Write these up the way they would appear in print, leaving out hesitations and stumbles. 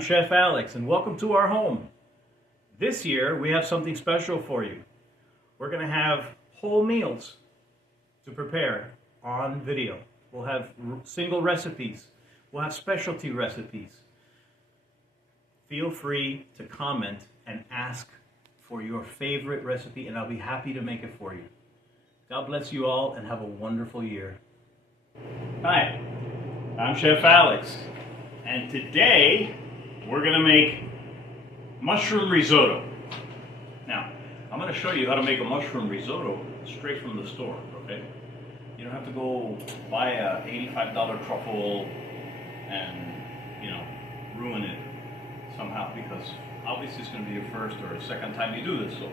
I'm Chef Alex, and welcome to our home. This year, we have something special for you. We're going to have whole meals to prepare on video. We'll have single recipes. We'll have specialty recipes. Feel free to comment and ask for your favorite recipe, and I'll be happy to make it for you. God bless you all, and have a wonderful year. Hi, I'm Chef Alex, and today we're going to make mushroom risotto. Now, I'm going to show you how to make a mushroom risotto straight from the store, okay? You don't have to go buy a $85 truffle and, ruin it somehow, because obviously it's going to be your first or second time you do this. So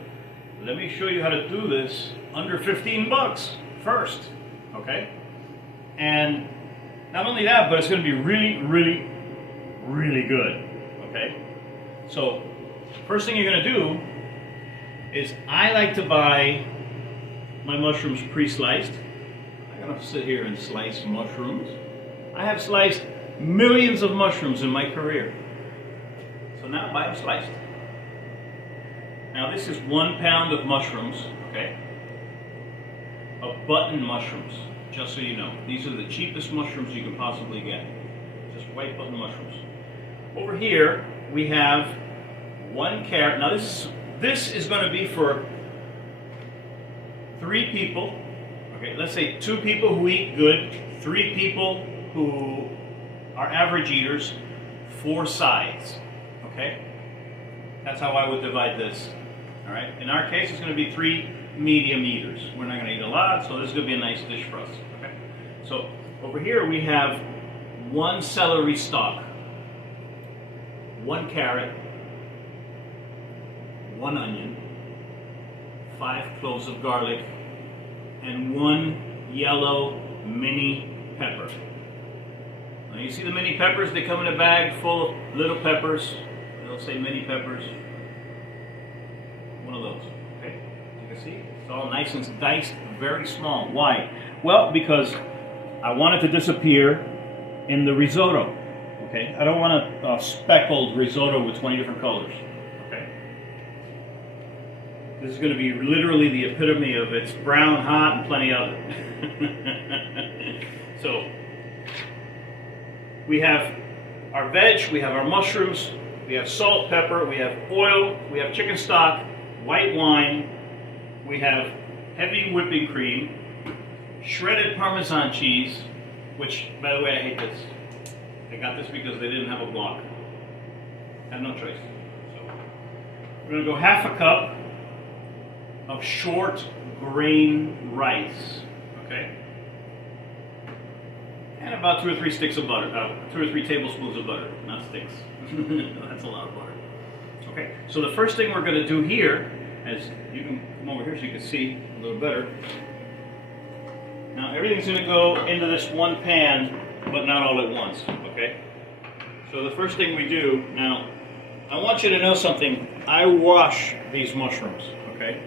let me show you how to do this under 15 bucks first, okay? And not only that, but it's going to be really, really, really good, okay? So first thing you're going to do is, I like to buy my mushrooms pre-sliced. I'm going to sit here and slice mushrooms. I have sliced millions of mushrooms in my career. So now buy them sliced. Now this is 1 pound of mushrooms, okay? Of button mushrooms, just so you know. These are the cheapest mushrooms you can possibly get. Just white button mushrooms. Over here we have 1 carrot. Now this is going to be for 3 people. Okay, let's say 2 people who eat good, 3 people who are average eaters, 4 sides. Okay? That's how I would divide this. All right? In our case, it's going to be 3 medium eaters. We're not going to eat a lot, so this is going to be a nice dish for us. Okay? So over here we have 1 celery stalk, 1 carrot, 1 onion, 5 cloves of garlic, and 1 yellow mini pepper. Now you see the mini peppers? They come in a bag full of little peppers. They'll say mini peppers. One of those. Okay? You can see it's all nice and diced, very small. Why? Well, because I want it to disappear in the risotto. Okay? I don't want a speckled risotto with 20 different colors. Okay? This is going to be literally the epitome of it's brown, hot, and plenty of it. So, we have our veg, we have our mushrooms, we have salt, pepper, we have oil, we have chicken stock, white wine, we have heavy whipping cream, shredded Parmesan cheese, which, by the way, I hate this. I got this because they didn't have a block. I had no choice. So, we're going to go half a cup of short grain rice, okay? And about 2 or 3 sticks of butter, 2 or 3 tablespoons of butter, not sticks. That's a lot of butter. Okay, so the first thing we're going to do here, as you can come over here so you can see a little better. Now everything's going to go into this 1 pan, but not all at once, okay? So the first thing we do, now, I want you to know something. I wash these mushrooms, okay?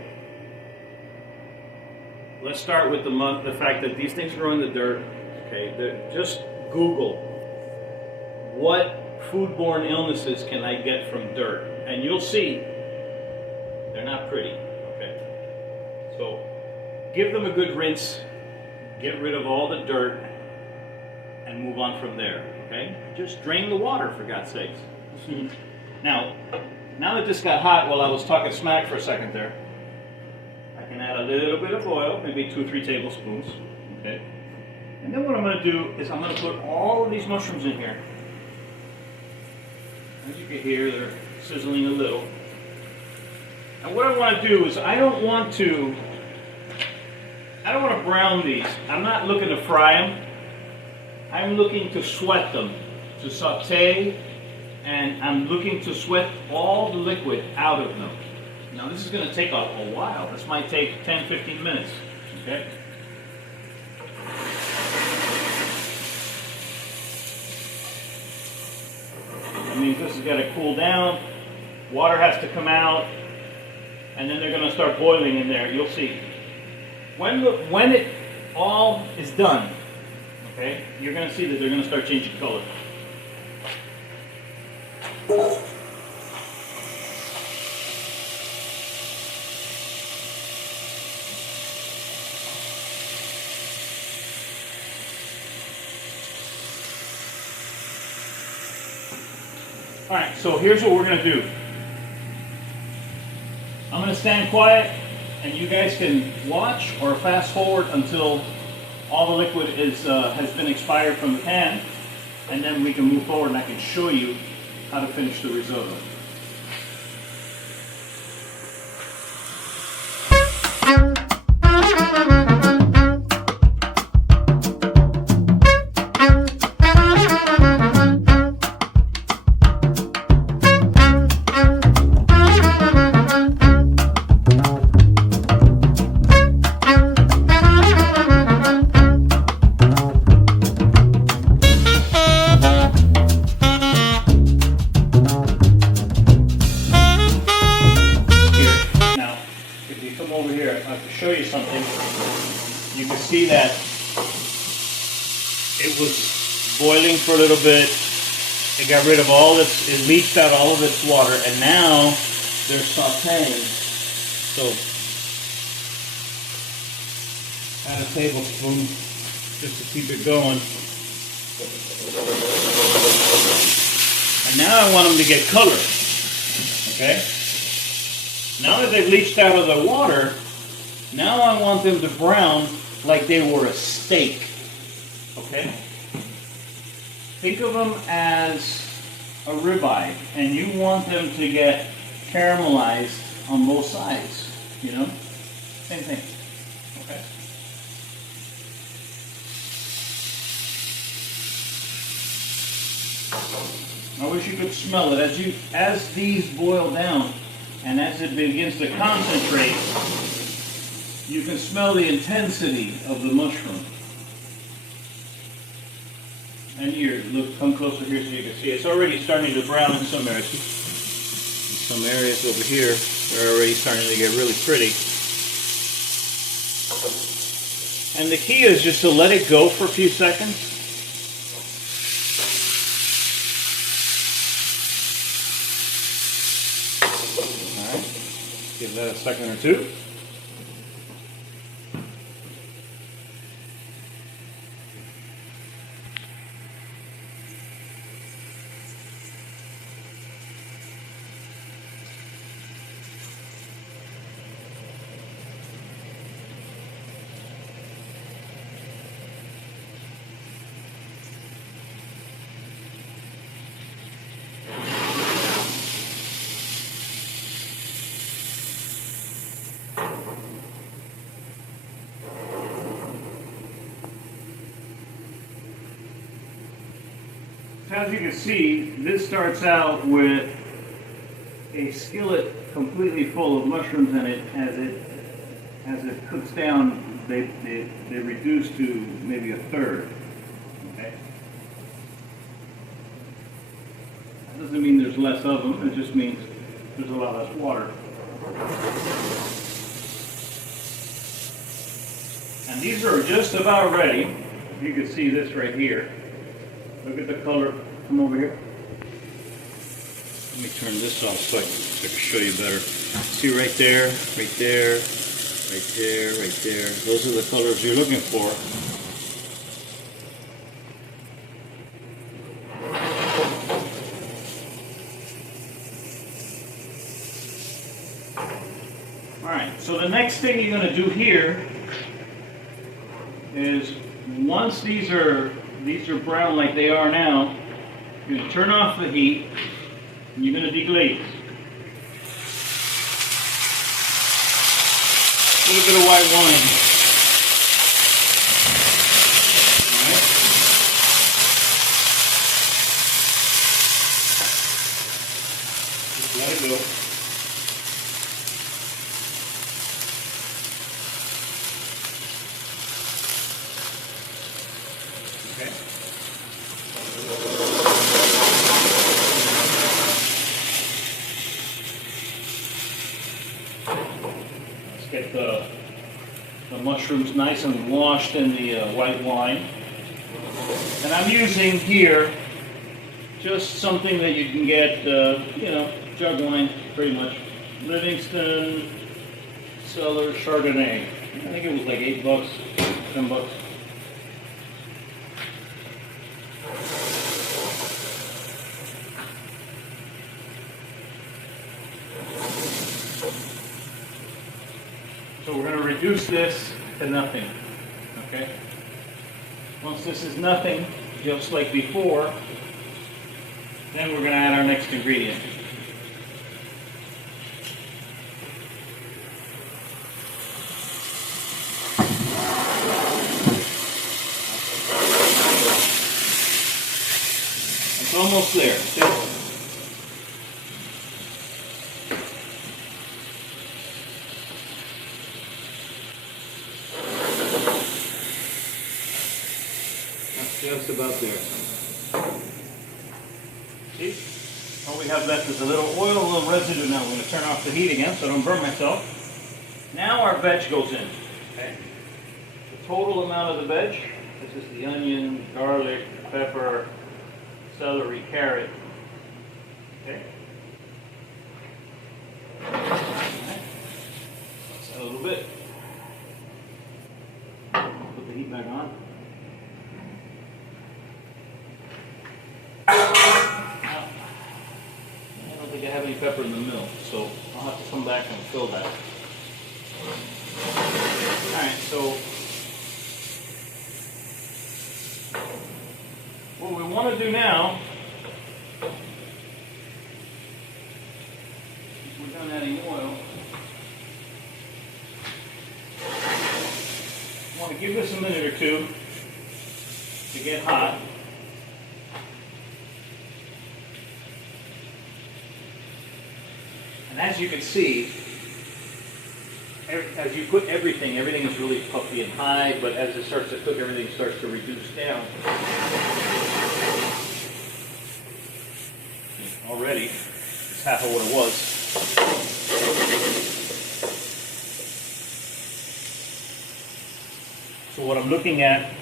Let's start with the fact that these things grow in the dirt. Okay, just Google what foodborne illnesses can I get from dirt, and you'll see they're not pretty. Okay, so give them a good rinse, get rid of all the dirt, and move on from there. Okay, just drain the water, for God's sakes. Now that this got hot, while I was talking smack for a second there, I can add a little bit of oil, maybe 2 or 3 tablespoons. Okay. And then what I'm going to do is I'm going to put all of these mushrooms in here. As you can hear, they're sizzling a little. And what I want to do is I don't want to brown these. I'm not looking to fry them. I'm looking to sweat them, to saute, and I'm looking to sweat all the liquid out of them. Now this is going to take a while. This might take 10-15 minutes. Okay? Means this has got to cool down, water has to come out, and then they're going to start boiling in there. You'll see. When it all is done, okay, you're going to see that they're going to start changing color. Alright, so here's what we're going to do. I'm going to stand quiet and you guys can watch or fast forward until all the liquid has been expired from the can, and then we can move forward and I can show you how to finish the risotto. Over here, I have to show you something. You can see that it was boiling for a little bit. It got rid of all its, it leached out all of its water, and now they're sauteing. So, add a tablespoon just to keep it going. And now I want them to get color. Okay? Now that they've leached out of the water, now I want them to brown like they were a steak. Okay? Think of them as a ribeye, and you want them to get caramelized on both sides. You know? Same thing. Okay? I wish you could smell it as these boil down. And as it begins to concentrate, you can smell the intensity of the mushroom. And here, look, come closer here so you can see. It's already starting to brown in some areas. In some areas over here, they're already starting to get really pretty. And the key is just to let it go for a few seconds. Give that a second or two. As you can see, this starts out with a skillet completely full of mushrooms in it. As it cooks down, they reduce to maybe a third. Okay? That doesn't mean there's less of them, it just means there's a lot less water. And these are just about ready. You can see this right here. Look at the color. Come over here. Let me turn this off so I can show you better. See right there, right there, right there, right there. Those are the colors you're looking for. Alright, so the next thing you're going to do here is once these are brown like they are now, you're going to turn off the heat and you're going to deglaze. A little bit of white wine. Alright. Just let it go. Okay. Let's get the mushrooms nice and washed in the white wine. And I'm using here Just something that you can get, you know, jug wine, pretty much. Livingston Cellar Chardonnay. I think it was like $8, $10. So we're going to reduce this to nothing, okay? Once this is nothing, just like before, then we're going to add our next ingredient. It's almost there. See? Just about there. See? All we have left is a little oil, a little residue. Now we're going to turn off the heat again so I don't burn myself. Now our veg goes in. Okay? The total amount of the veg, this is the onion, garlic, pepper, celery, carrot. Okay? Alright. That's a little bit. Put the heat back on. I have any pepper in the mill, so I'll have to come back and fill that. Alright, so what we want to do now, we're done adding oil, I want to give this a minute or two to get hot. And as you can see, as you put everything is really puffy and high, but as it starts to cook, everything starts to reduce down. Already, it's half of what it was. So what I'm looking at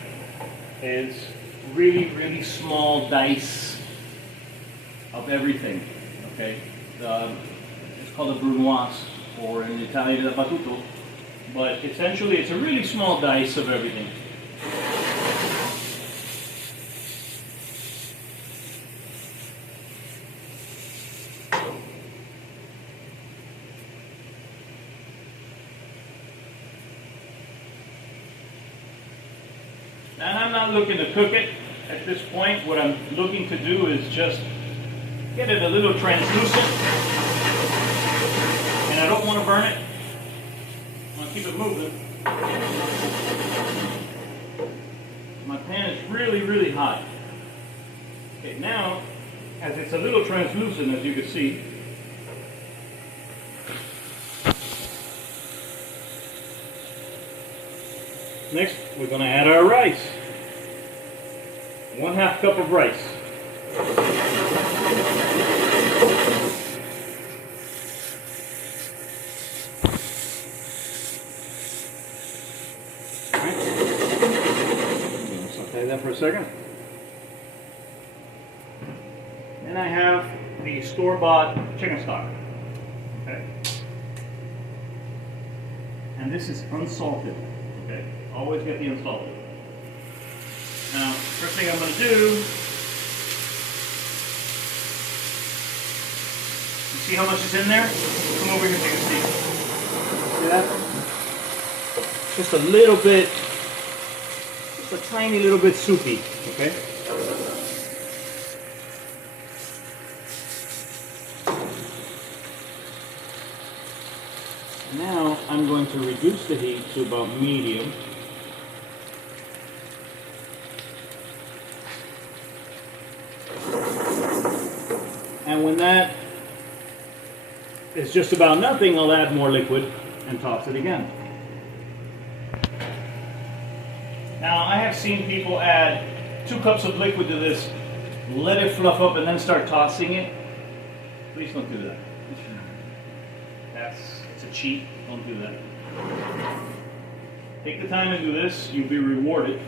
is really, really small dice of everything, okay? It's called a brunoise, or in Italian a battuto, but essentially it's a really small dice of everything. Now I'm not looking to cook it at this point. What I'm looking to do is just get it a little translucent. And I don't want to burn it. I want to keep it moving. My pan is really, really hot. Okay, now, as it's a little translucent, as you can see, next we're going to add our rice. 1/2 cup of rice. That for a second. Then I have the store-bought chicken stock. Okay. And this is unsalted. Okay. Always get the unsalted. Now, first thing I'm going to do, you see how much is in there? Come over here so you can see. See that? Just a little bit. A tiny little bit soupy, okay? Now I'm going to reduce the heat to about medium. And when that is just about nothing, I'll add more liquid and toss it again. Now, I have seen people add 2 cups of liquid to this, let it fluff up, and then start tossing it. Please don't do that. It's a cheat. Don't do that. Take the time to do this. You'll be rewarded.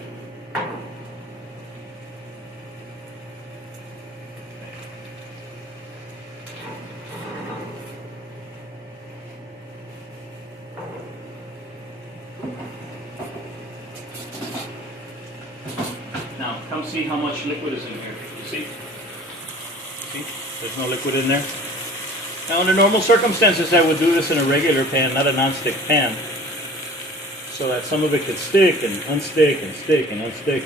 come see how much liquid is in here. You see? See? There's no liquid in there. Now, under normal circumstances, I would do this in a regular pan, not a non-stick pan, so that some of it could stick and unstick and stick and unstick.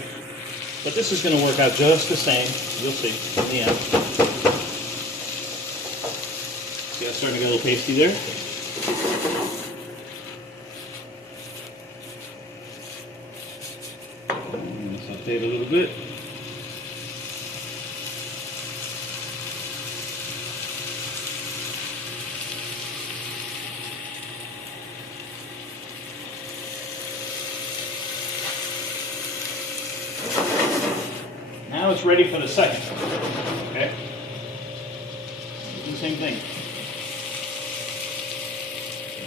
But this is going to work out just the same. You'll see in the end. See, it's starting to get a little pasty there. Saute it a little bit. Now it's ready for the second. Okay? Do the same thing.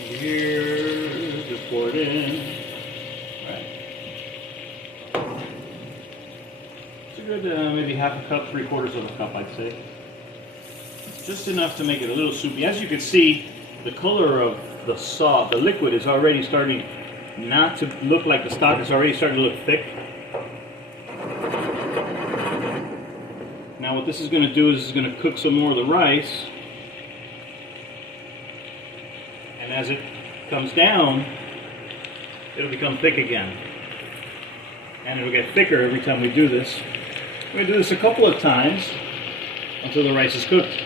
Over here, just pour it in. Good, maybe half a cup, 3/4 of a cup, I'd say. Just enough to make it a little soupy. As you can see, the color of the sauce, the liquid, is already starting not to look like the stock. It's already starting to look thick. Now what this is going to do is it's going to cook some more of the rice. And as it comes down, it'll become thick again. And it'll get thicker every time we do this. We're going to do this a couple of times until the rice is cooked.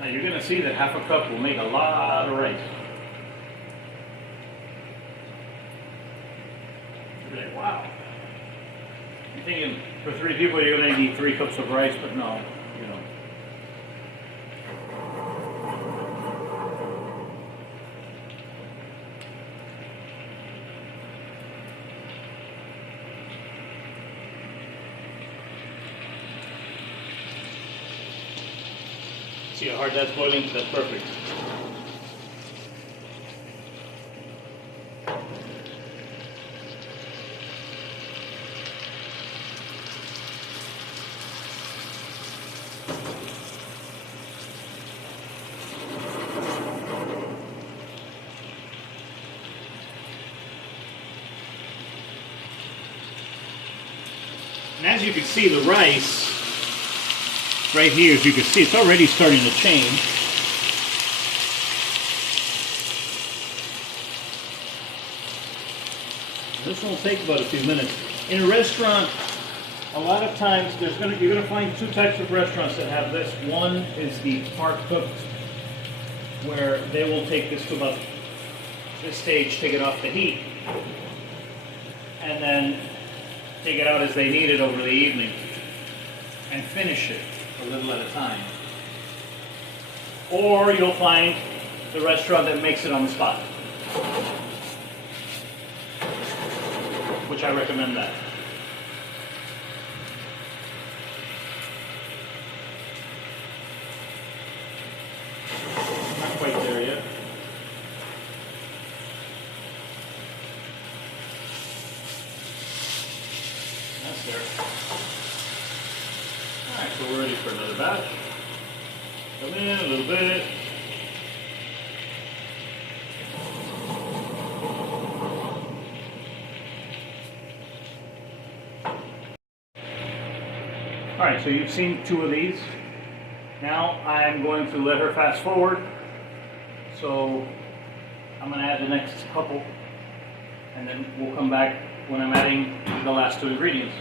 Now you're going to see that half a cup will make a lot of rice. You're like, wow. You're thinking for 3 people you're going to need 3 cups of rice, but no, you know. See how hard that's boiling? That's perfect. And as you can see, the rice right here, as you can see, it's already starting to change. This will take about a few minutes. In a restaurant, a lot of times you're going to find 2 types of restaurants that have this. One is the part cooked, where they will take this to about this stage, take it off the heat, and then take it out as they need it over the evening, and finish it a little at a time. Or you'll find the restaurant that makes it on the spot, which I recommend that. Not quite there yet. That's there. Alright, so we're ready for another batch. Come in a little bit. Alright, so you've seen 2 of these. Now I'm going to let her fast forward. So I'm going to add the next couple, and then we'll come back when I'm adding the last 2 ingredients.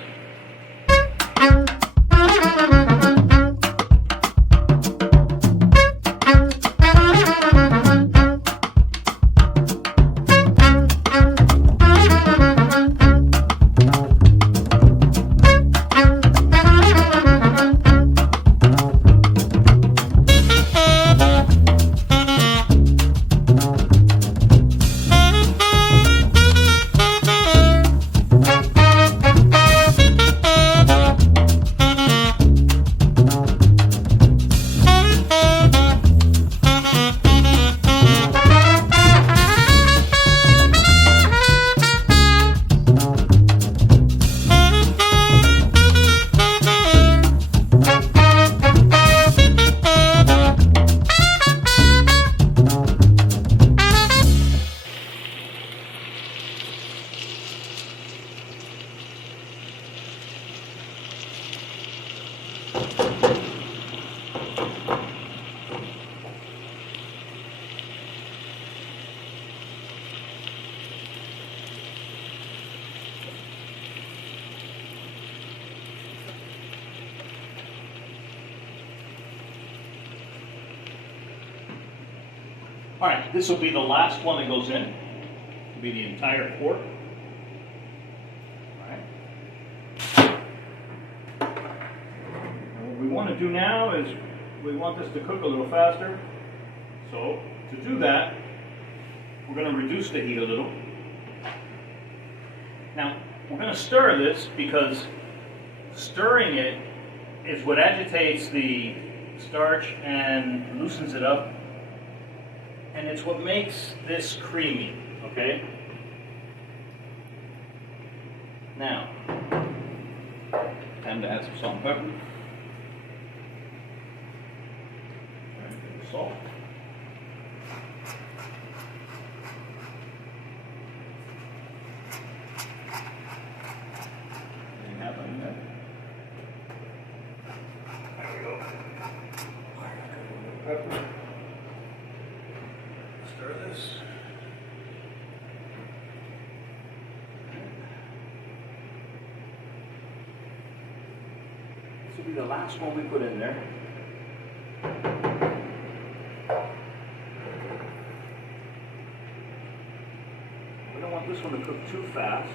All right, this will be the last one that goes in. It'll be the entire quart. All right. And what we want to do now is we want this to cook a little faster. So to do that, we're going to reduce the heat a little. Now, we're going to stir this because stirring it is what agitates the starch and loosens it up. And it's what makes this creamy, okay? Now, time to add some salt and pepper. Salt. Pepper. Stir this. This will be the last one we put in there. We don't want this one to cook too fast.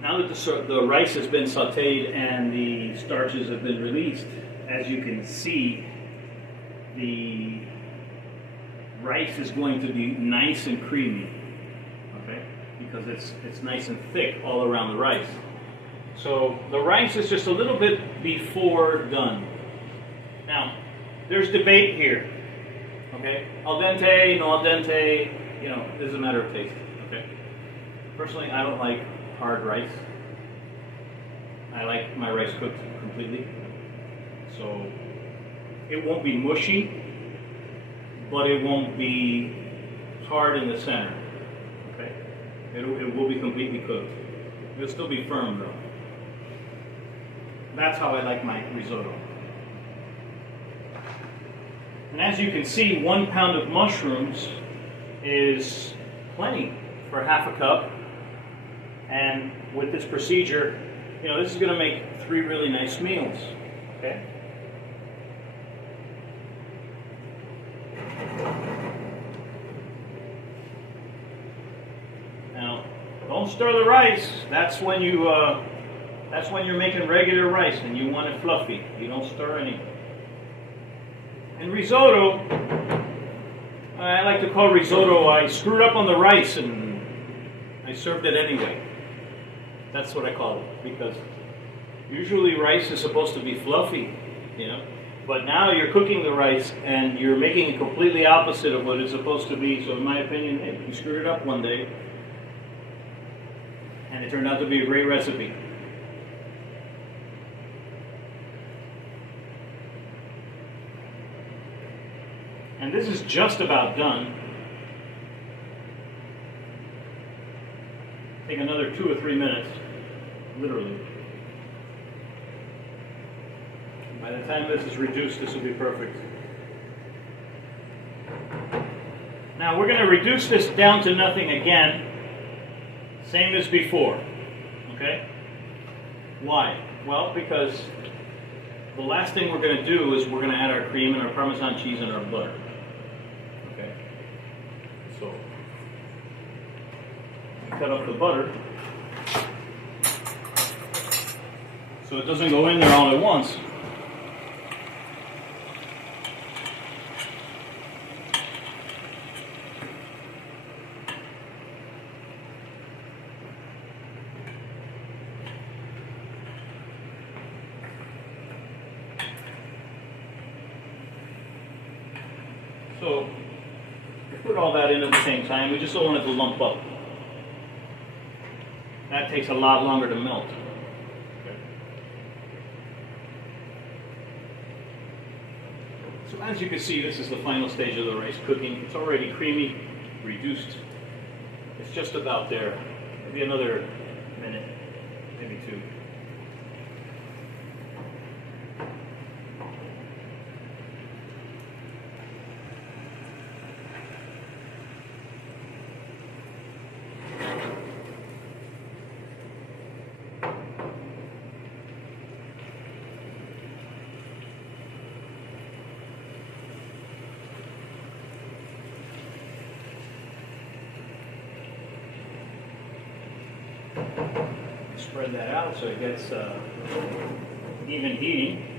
Now that the rice has been sauteed and the starches have been released, as you can see, the rice is going to be nice and creamy, okay? Because it's nice and thick all around the rice. So the rice is just a little bit before done. Now, there's debate here, okay? Al dente, no al dente, you know, it's a matter of taste, okay? Personally, I don't like hard rice. I like my rice cooked completely. So it won't be mushy, but it won't be hard in the center. Okay? It will be completely cooked. It'll still be firm though. That's how I like my risotto. And as you can see, 1 pound of mushrooms is plenty for half a cup. And with this procedure, you know, this is going to make 3 really nice meals. Okay? Now, don't stir the rice. That's when you're making regular rice and you want it fluffy. You don't stir anything. And risotto, I like to call risotto, I screwed up on the rice and I served it anyway. That's what I call it, because usually rice is supposed to be fluffy, you know, but now you're cooking the rice and you're making it completely opposite of what it's supposed to be. So in my opinion, hey, you screwed it up one day and it turned out to be a great recipe. And this is just about done. Take another 2 or 3 minutes, literally. By the time this is reduced, this will be perfect. Now we're going to reduce this down to nothing again, same as before, okay? Why? Well, because the last thing we're going to do is we're going to add our cream and our Parmesan cheese and our butter, okay? So, cut up the butter so it doesn't go in there all at once. So, put all that in at the same time. We just don't want it to lump up. That takes a lot longer to melt. Okay. So as you can see, this is the final stage of the rice cooking. It's already creamy, reduced. It's just about there. Maybe another minute, maybe 2. Spread that out so it gets even heating.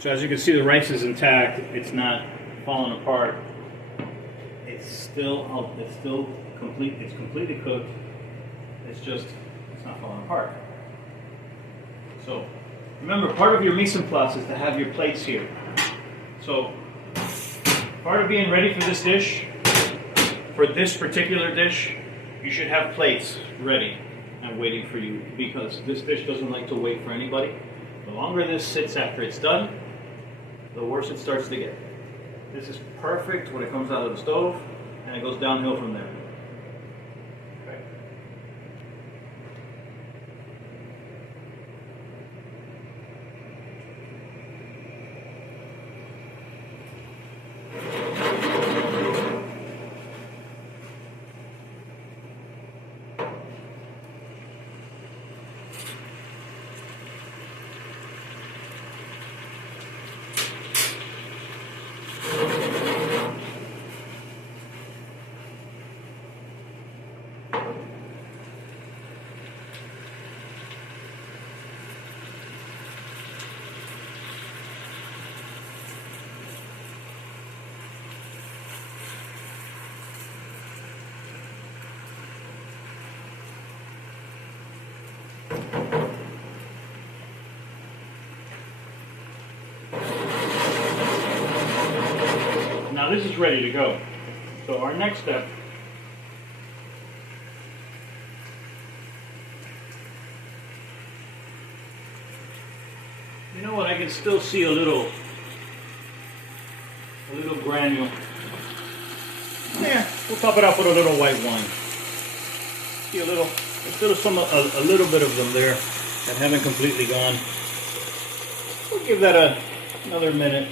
So as you can see, the rice is intact. It's not falling apart. It's still complete. It's completely cooked. It's not falling apart. So remember, part of your mise en place is to have your plates here. So part of being ready for this dish, for this particular dish, you should have plates ready and waiting for you, because this dish doesn't like to wait for anybody. The longer this sits after it's done, the worse it starts to get. This is perfect when it comes out of the stove, and it goes downhill from there. Okay. Now this is ready to go. So our next step, you know what, I can still see a little granule. Yeah, we'll top it off with a little white wine. See there's still a little bit of them there that haven't completely gone. We'll give that another minute.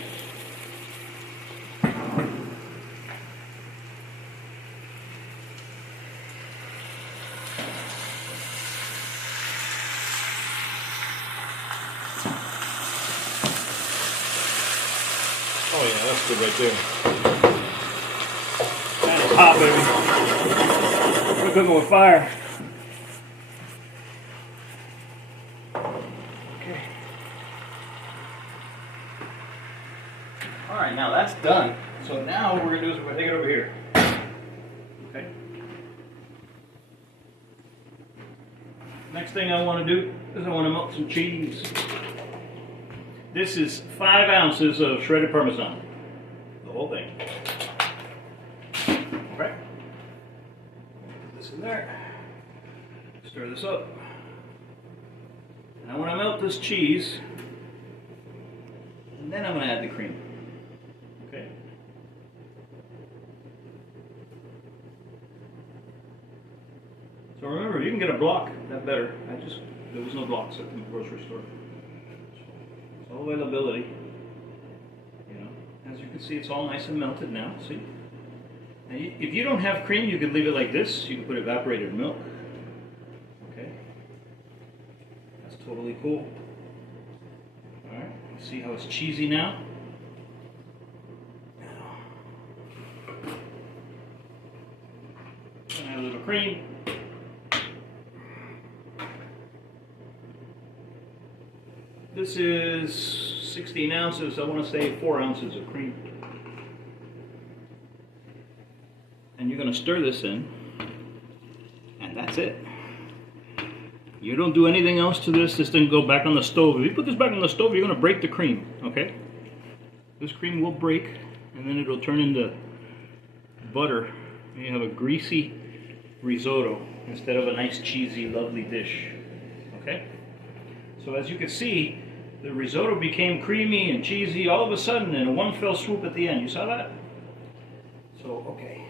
Oh yeah, that's good right there. And it's hot, baby. We're cooking with fire. Okay. All right, now that's done. So now what we're gonna do is we're gonna take it over here. Okay. Next thing I want to do is I want to melt some cheese. This is 5 ounces of shredded Parmesan, the whole thing. Okay. Put this in there. Stir this up. Now when I melt this cheese, and then I'm going to add the cream. Okay. So remember, if you can get a block, that's better. There was no blocks at the grocery store. So availability. You know, as you can see, it's all nice and melted now. See? Now, if you don't have cream, you could leave it like this. You can put evaporated milk. Okay. That's totally cool. All right. You see how it's cheesy now? Add a little cream. This is 16 ounces. I want to say 4 ounces of cream. And you're going to stir this in, and that's it. You don't do anything else to this. This doesn't go back on the stove. If you put this back on the stove, you're going to break the cream, okay? This cream will break, and then it'll turn into butter. And you have a greasy risotto instead of a nice, cheesy, lovely dish, okay? So as you can see, the risotto became creamy and cheesy all of a sudden in a one fell swoop at the end. You saw that? So, okay.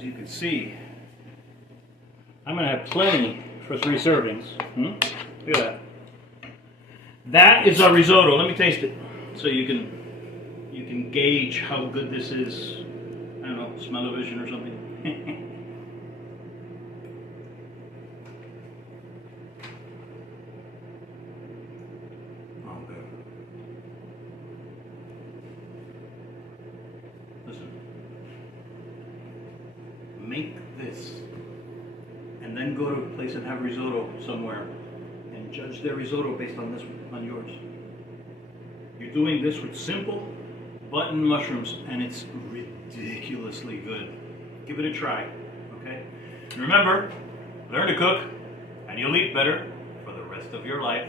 as you can see, I'm going to have plenty for 3 servings. Look at that. That is our risotto. Let me taste it so you can gauge how good this is. I don't know, smell-o-vision or something. Oh, good. Listen. Make this and then go to a place and have risotto somewhere and judge their risotto based on this one, on yours. You're doing this with simple button mushrooms and it's ridiculously good. Give it a try, okay? And remember, learn to cook and you'll eat better for the rest of your life.